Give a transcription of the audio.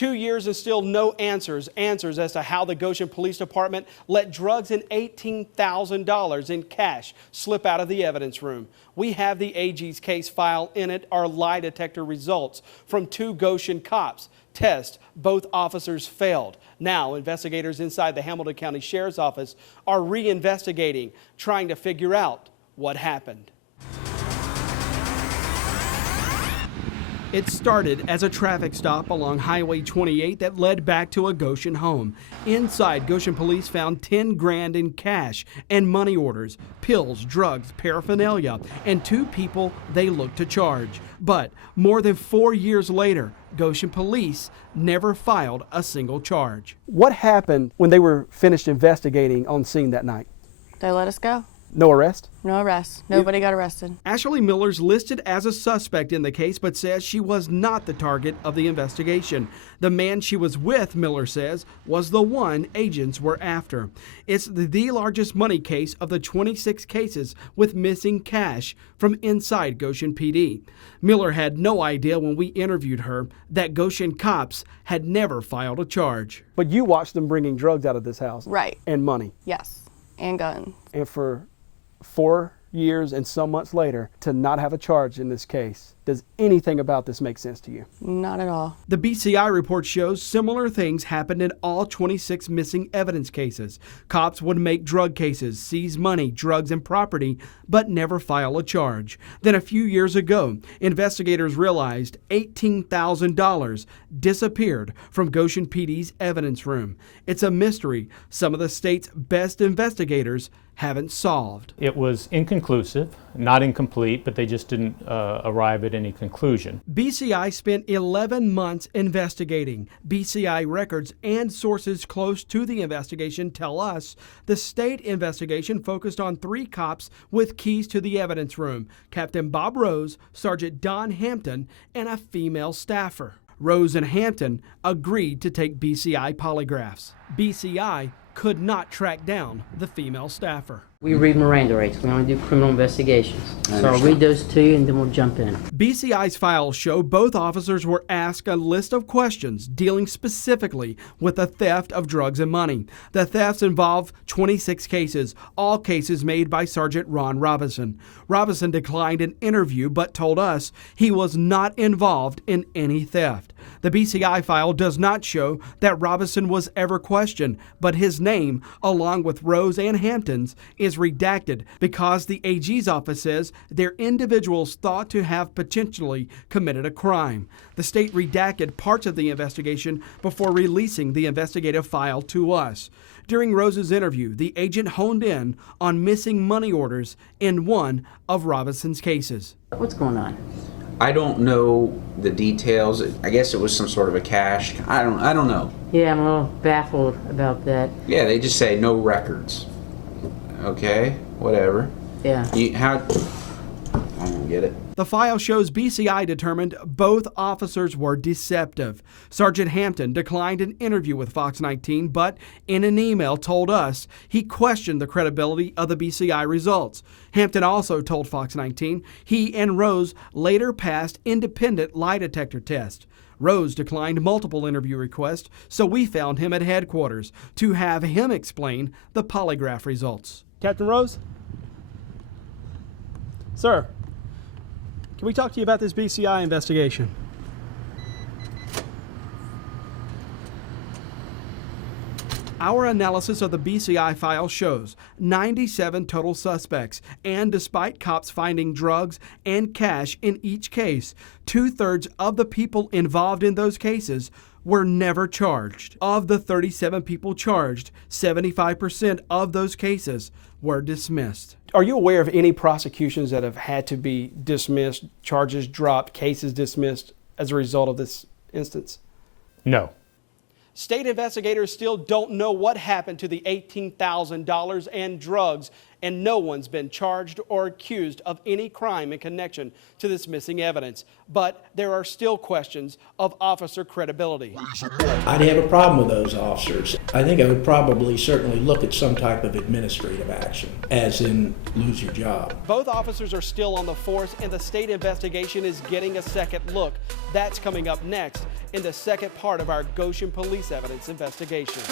2 years and still no answers as to how the Goshen Police Department let drugs and $18,000 in cash slip out of the evidence room. We have the AG's case file. In it are lie detector results from 2 Goshen cops. Test, both officers failed. Now, investigators inside the Hamilton County Sheriff's Office are reinvestigating, trying to figure out what happened. It started as a traffic stop along Highway 28 that led back to a Goshen home. Inside, Goshen Police found 10 grand in cash and money orders, pills, drugs, paraphernalia, and 2 people they looked to charge. But more than 4 years later, Goshen Police never filed a single charge. What happened when they were finished investigating on scene that night? They let us go. No arrest? No arrest. Nobody got arrested. Ashley Miller's listed as a suspect in the case, but says she was not the target of the investigation. The man she was with, Miller says, was the one agents were after. It's the largest money case of the 26 cases with missing cash from inside Goshen PD. Miller had no idea when we interviewed her that Goshen cops had never filed a charge. But you watched them bringing drugs out of this house. Right. And money. Yes. And guns. And for 4 years and some months later to not have a charge in this case. Does anything about this make sense to you? Not at all. The BCI report shows similar things happened in all 26 missing evidence cases. Cops would make drug cases, seize money, drugs, and property, but never file a charge. Then a few years ago, investigators realized $18,000 disappeared from Goshen PD's evidence room. It's a mystery some of the state's best investigators haven't solved. It was inconclusive, not incomplete, but they just didn't arrive at any conclusion. BCI spent 11 months investigating. BCI records and sources close to the investigation tell us the state investigation focused on 3 cops with keys to the evidence room: Captain Bob Rose, Sergeant Don Hampton, and a female staffer. Rose and Hampton agreed to take BCI polygraphs. BCI could not track down the female staffer. We read Miranda rights. We only do criminal investigations. So I'll read those to you and then we'll jump in. BCI's files show both officers were asked a list of questions dealing specifically with the theft of drugs and money. The thefts involve 26 cases, all cases made by Sergeant Ron Robinson. Robinson declined an interview but told us he was not involved in any theft. The BCI file does not show that Robinson was ever questioned, but his name, along with Rose and Hampton's, is redacted because the AG's office says they're individuals thought to have potentially committed a crime. The state redacted parts of the investigation before releasing the investigative file to us. During Rose's interview, the agent honed in on missing money orders in one of Robinson's cases. What's going on? I don't know the details. I guess it was some sort of a cash. I don't know. Yeah, I'm a little baffled about that. Yeah, they just say no records. Okay, whatever. Yeah. I don't get it. The file shows BCI determined both officers were deceptive. Sergeant Hampton declined an interview with Fox 19, but in an email told us he questioned the credibility of the BCI results. Hampton also told Fox 19 he and Rose later passed independent lie detector tests. Rose declined multiple interview requests, so we found him at headquarters to have him explain the polygraph results. Captain Rose? Sir, can we talk to you about this BCI investigation? Our analysis of the BCI file shows 97 total suspects, and despite cops finding drugs and cash in each case, 2/3 of the people involved in those cases were never charged. Of the 37 people charged, 75% of those cases were dismissed. Are you aware of any prosecutions that have had to be dismissed, charges dropped, cases dismissed as a result of this instance? No. State investigators still don't know what happened to the $18,000 and drugs and no one's been charged or accused of any crime in connection to this missing evidence. But there are still questions of officer credibility. I'd have a problem with those officers. I think I would probably certainly look at some type of administrative action, as in lose your job. Both officers are still on the force, and the state investigation is getting a second look. That's coming up next in the second part of our Goshen Police Evidence investigation.